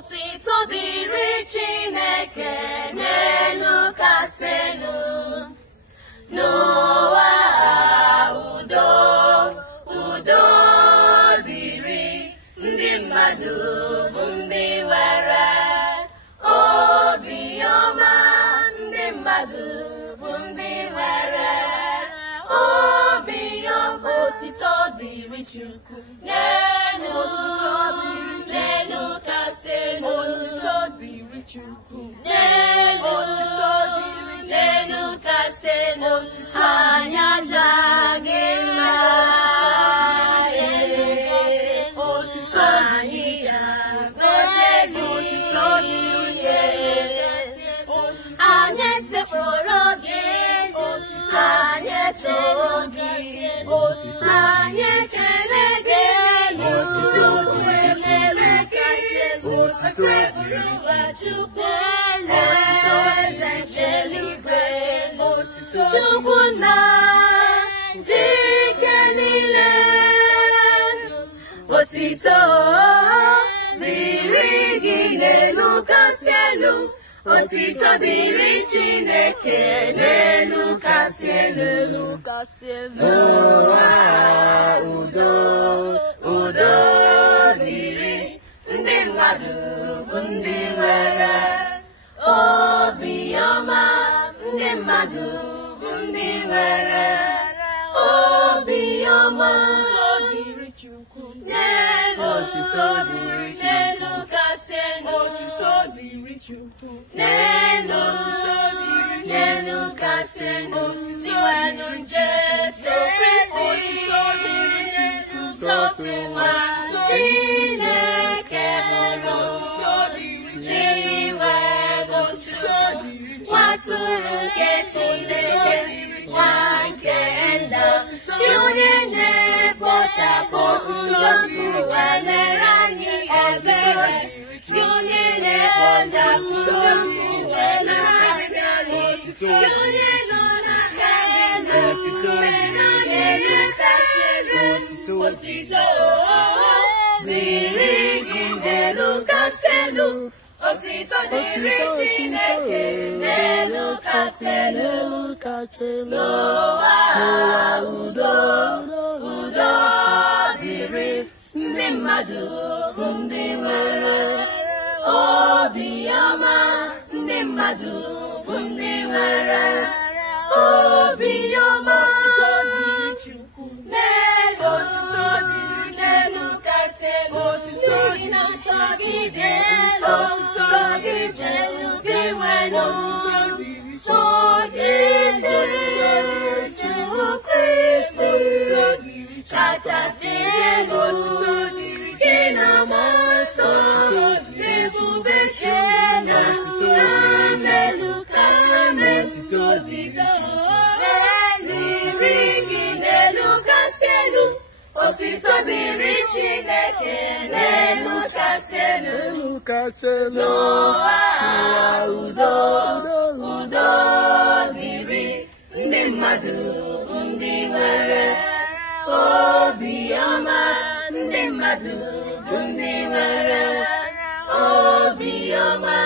Otito dịrị Chineke n'elu kasị elu. N'ụwa udo, udo dịrị ndị mmadụ bụ ndị nwere obiọma. Ndị mmadụ bụ ndị nwere obiọma. Otito dịrị Chukwu n'elu kasị elu. Otito dịrị Chukwu N'elu kasị elu. Anyị ajaghị mma. Otito anyị jagozeli anyị sekpụrụ gị. Anyị etoo gị. Anyị ekele gị. Chukwu na njike niile. Otito dịrị gị n'elu kasị elu. Otito dịrị Chineke n'elu kasị elu. N'ụwa udo, udo dịrị ndị mmadụ bụ ndị nwere obiọma. Ndị mmadụ bụ ndị nwere obiọma. Otito dịrị N'elu kasị elu. Otito dịrị Chukwu N'elu kasị elu. Tiwenụ Jesu Kristi sọtụwa Chineke hụrụ. Chiwenụ Chukwu nwatụrụ nke Chineke, nwa nke nna. Onye na-ekpochapụ njọ ụwa mere anyị ebere. Onye na-ekpochapụ njọ ụwa na-asị anyị. Onye nọ n'aka eze mere anyị kasị elu. Otito dịrị gị n'elu kasị elu. Otito dịrị Chineke n'elu kasị elu. N'ụwa udo, udo dịrị ndị mmadụ bụ ndị nwere obiọma. Ndị mmadụ bụ ndị nwere obiọma. N'elu kasị elu. Ndị na-asọgide sọgide gị nwere sọgide Jesu Kristi kachasị elu. Gị na mmasọ ebube Chineke n'elu kasị elu. Dịrị gị n'elu kasị elu. Otito dịrị Chineke n'elu kasị elu. N'ụwa udo, udo dịrị ndị mmadụ ndị nwere obiọma. Ndị mmadụ bụ ndị nwere obiọma.